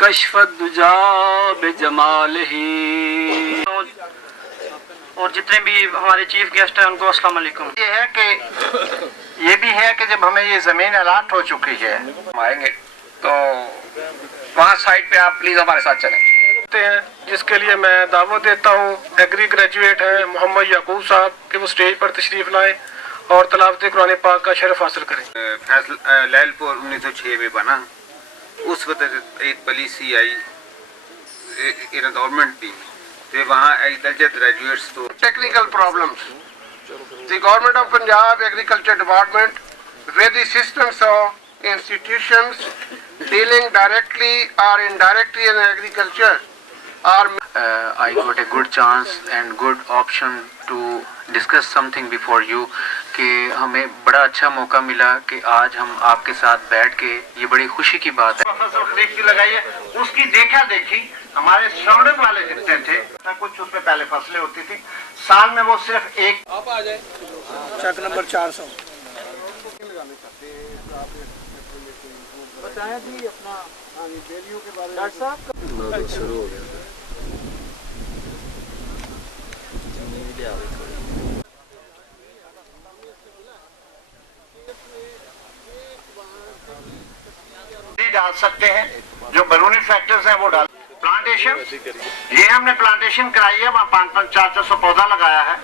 कश्फुद्दुजा बिजमालिही। और जितने भी हमारे चीफ गेस्ट हैं उनको अस्सलाम वालेकुम। ये है कि ये भी है कि जब हमें ये जमीन अलाट हो चुकी है, हम आएंगे तो वहाँ साइड पे आप प्लीज हमारे साथ चलें। जिसके लिए मैं दावत देता हूँ एग्री ग्रेजुएट हैं मोहम्मद याकूब साहब कि वो स्टेज पर तशरीफ लाएं और तलावत कुरान पाक का शरफ हासिल करें। फैसला लैलपुर 1906 में बना, उस वक्त एक पॉलिसी आई गवर्नमेंट की, तो वहाँ एग्रीकल्चर ग्रेजुएट्स तो technical problems, the government of Punjab agriculture department with the systems of institutions dealing directly or indirectly in agriculture are I got a good chance and good option to discuss something before you कि हमें बड़ा अच्छा मौका मिला कि आज हम आपके साथ बैठ के, ये बड़ी खुशी की बात है। फसल खरीद की लगाई है, उसकी देखा देखी हमारे श्रवण वाले जितने थे, कुछ उसमें पहले फसलें होती थी, साल में वो सिर्फ एक। आप आ जाए चक नंबर 400 बताया जी अपना वैल्यू के बारे में। डॉक्टर साहब शुरू हो गया डाल सकते हैं, जो बलूनी फैक्टर्स हैं वो डाल। प्लांटेशन, ये हमने प्लांटेशन कराई है, वहाँ 500-400 पौधा लगाया है।